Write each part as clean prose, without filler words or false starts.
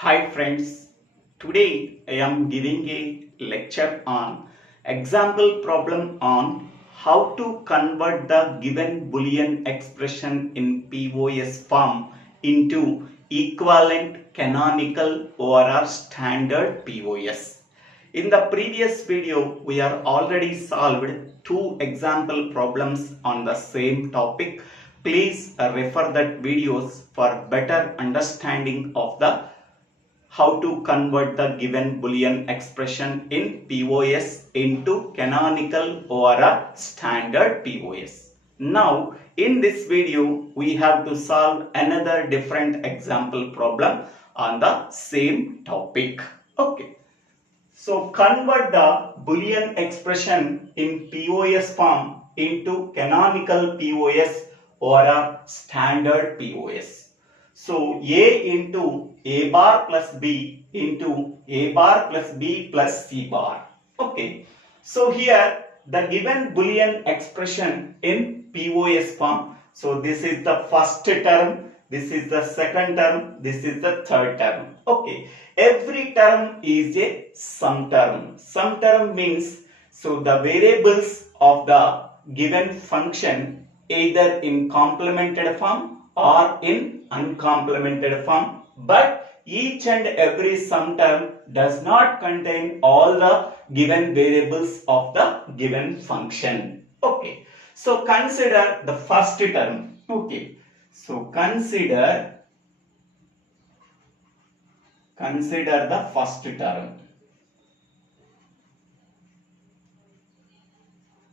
Hi friends, today I am giving a lecture on example problem on how to convert the given boolean expression in POS form into equivalent canonical or standard POS. In the previous video, we have already solved two example problems on the same topic. Please refer that videos for better understanding of the how to convert the given boolean expression in POS into canonical or a standard POS. Now in this video we have to solve another different example problem on the same topic. Okay. So convert the boolean expression in POS form into canonical POS or a standard POS. So A into A bar plus B into A bar plus B plus C bar. Okay. So here the given boolean expression in POS form. So this is the first term, this is the second term, this is the third term. Okay. Every term is a sum term. Sum term means so the variables of the given function either in complemented form or in uncomplemented form, but each and every sum term does not contain all the given variables of the given function. Okay. So consider the first term. Okay. So consider the first term.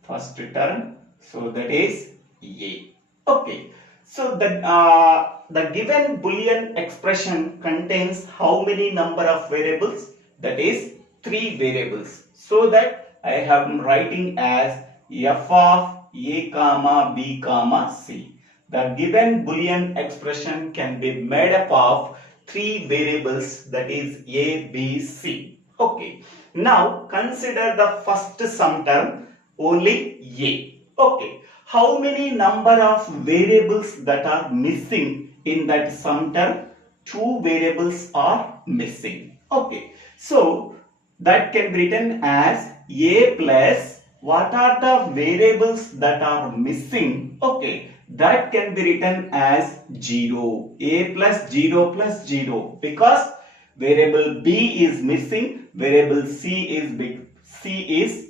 First term, so that is A. Okay. So the given boolean expression contains how many number of variables? That is 3 variables. So that I am writing as f of a comma b comma c. The given boolean expression can be made up of 3 variables, that is a, b, c. Okay. Now consider the first sum term, only a. Okay. How many number of variables that are missing in that sum term? 2 variables are missing. Okay. So that can be written as a plus what are the variables that are missing? Okay. That can be written as 0. A plus 0 plus 0, because variable b is missing, variable c is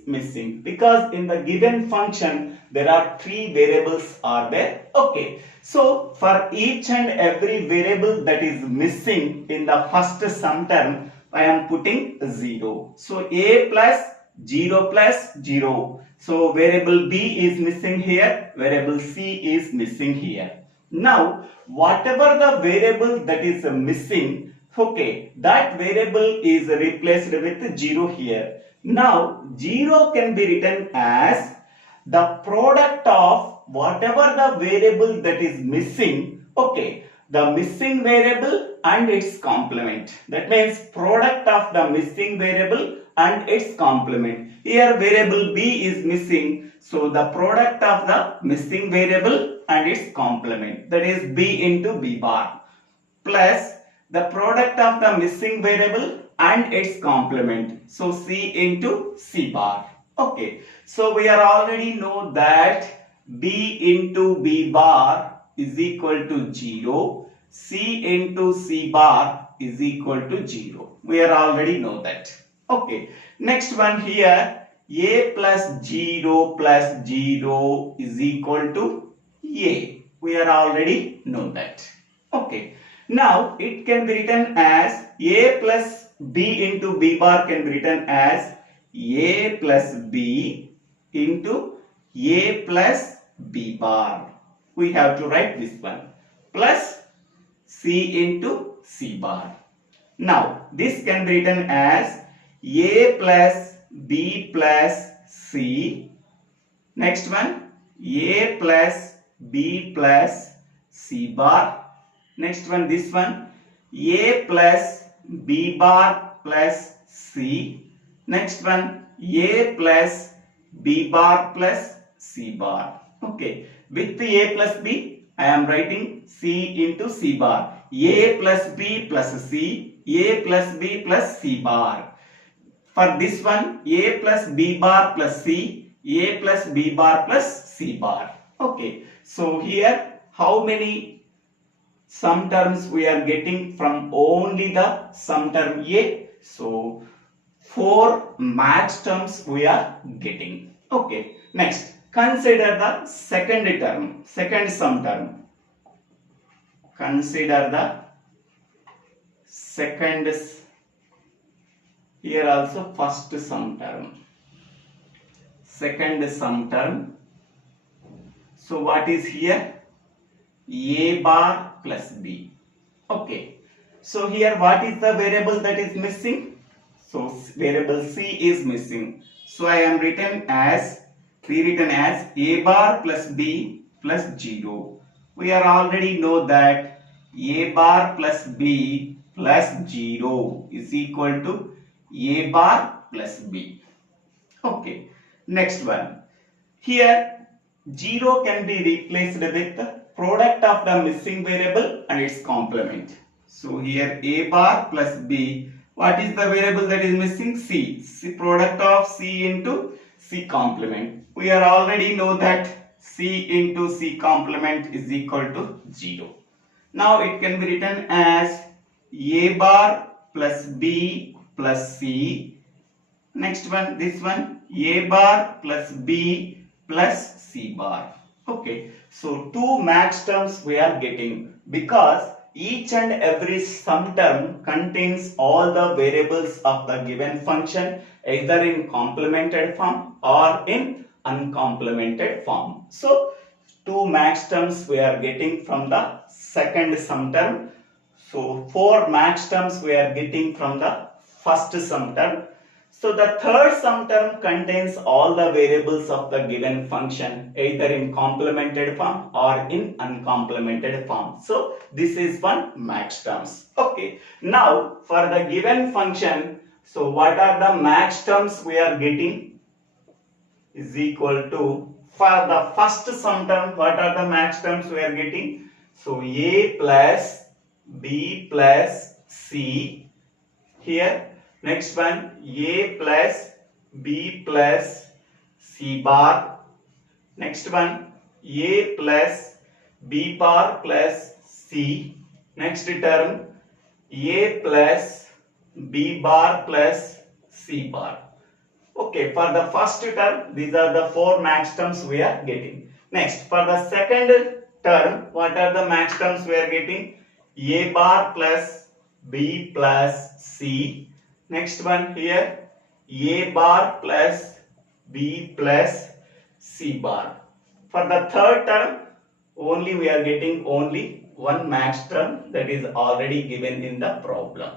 missing, because in the given function there are 3 variables are there. Okay. So for each and every variable that is missing in the first sum term, I am putting 0. So a plus 0 plus 0. So variable b is missing here, variable c is missing here. Now whatever the variable that is missing, okay, that variable is replaced with 0 here. Now 0 can be written as the product of whatever the variable that is missing, okay, the missing variable and its complement. That means product of the missing variable and its complement. Here variable b is missing, so the product of the missing variable and its complement, that is b into b bar, plus the product of the missing variable and its complement, so c into c bar. Okay. So we are already know that b into b bar is equal to 0, c into c bar is equal to 0. We are already know that. Okay. Next one here, a plus 0 plus 0 is equal to a. We are already know that. Okay. Now it can be written as a plus b into b bar can be written as a plus b into a plus b bar. We have to write this one, plus c into c bar. Now this can be written as a plus b plus c. Next one, a plus b plus c bar. Next one, this one, a plus b bar plus c. Next one, a plus b bar plus c bar. Okay. With the a plus b, I am writing C into C bar. A plus B plus C, A plus B plus C bar. For this one, A plus B bar plus C, A plus B bar plus C bar. Okay, so here how many sum terms we are getting from only the sum term A? So 4 max terms we are getting. Okay, next consider the second sum term. Consider the second, here also first sum term, second sum term. So what is here? A bar plus B. Okay, so here what is the variable that is missing? So variable C is missing. So I am rewritten as A bar plus B plus 0. We are already know that A bar plus B plus 0 is equal to A bar plus B. Okay, next one. Here 0 can be replaced with the product of the missing variable and its complement. So here A bar plus B, what is the variable that is missing? C. Product of C into C complement. We are already know that C into C complement is equal to 0. Now it can be written as A bar plus B plus C. Next one, this one, A bar plus B plus C bar. Okay, so 2 max terms we are getting because each and every sum term contains all the variables of the given function either in complemented form or in uncomplemented form. So 2 max terms we are getting from the second sum term. So 4 max terms we are getting from the first sum term. So the third sum term contains all the variables of the given function either in complemented form or in uncomplemented form. So this is one max terms. Okay. Now for the given function, so what are the max terms we are getting? Is equal to, for the first sum term, what are the max terms we are getting? So A plus B plus C here. Next one, A plus B plus C bar. Next one, A plus B bar plus C. Next term, A plus B bar plus C bar. Okay, for the first term, these are the 4 max terms we are getting. Next, for the second term, what are the max terms we are getting? A bar plus B plus C. Next one here, A bar plus B plus C bar. For the third term, only we are getting only one max term that is already given in the problem.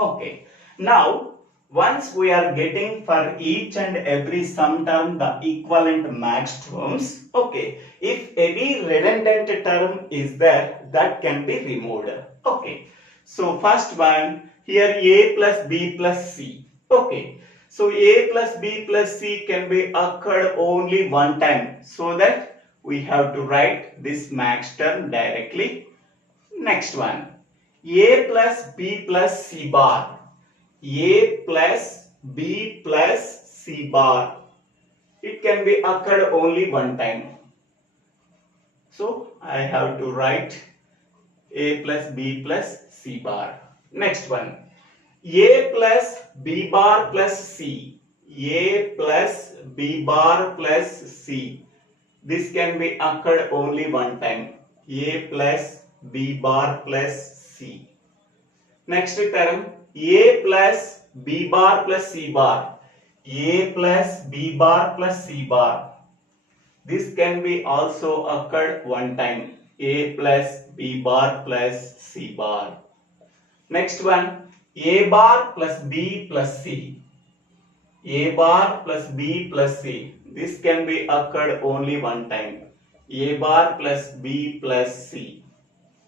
Okay. Now, once we are getting for each and every sum term the equivalent max terms, okay, if any redundant term is there, that can be removed. Okay. So first one, here A plus B plus C. Okay. So A plus B plus C can be occurred only one time. So that we have to write this max term directly. Next one. A plus B plus C bar. A plus B plus C bar. It can be occurred only one time. So I have to write A plus B plus C bar. Next one. A plus B bar plus C. A plus B bar plus C. This can be occurred only one time. A plus B bar plus C. Next term, A plus B bar plus C bar. A plus B bar plus C bar. This can be also occurred one time. A plus B bar plus C bar. Next one, A bar plus B plus C. A bar plus B plus C. This can be occurred only one time. A bar plus B plus C.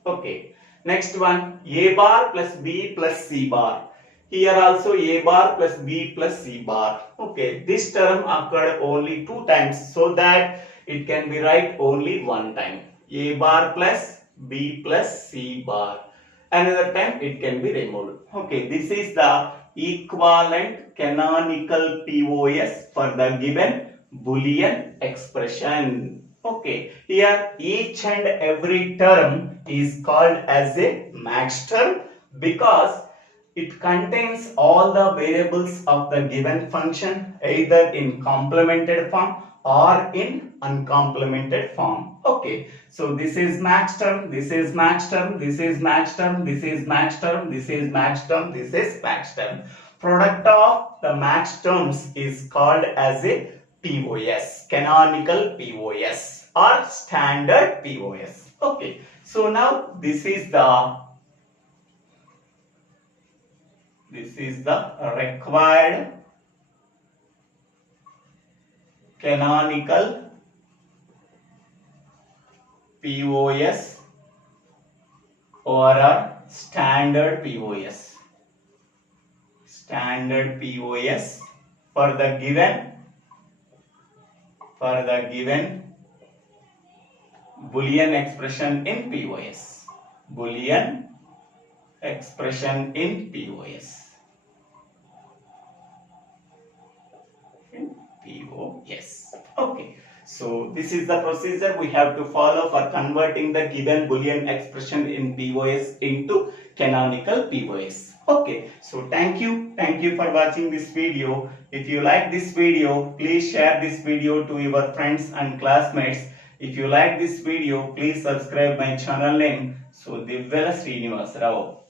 Okay. Next one, A bar plus B plus C bar. Here also A bar plus B plus C bar. Okay. This term occurred only 2 times, so that it can be write only one time. A bar plus B plus C bar. Another time it can be removed. Okay, this is the equivalent canonical POS for the given Boolean expression. Okay, here each and every term is called as a max term because it contains all the variables of the given function either in complemented form or in uncomplemented form. Okay, so this is max term, this is max term, this is max term, this is max term, this is max term, this is max term. Product of the max terms is called as a POS, canonical POS or standard POS. Okay, so now this is the required canonical POS or a standard POS. Standard POS for the given Boolean expression in POS. Boolean expression in POS. POS. Okay. So this is the procedure we have to follow for converting the given Boolean expression in POS into canonical POS. Okay. So thank you for watching this video. If you like this video, please share this video to your friends and classmates. If you like this video, please subscribe my channel name. So Divvela Srinivas Rao.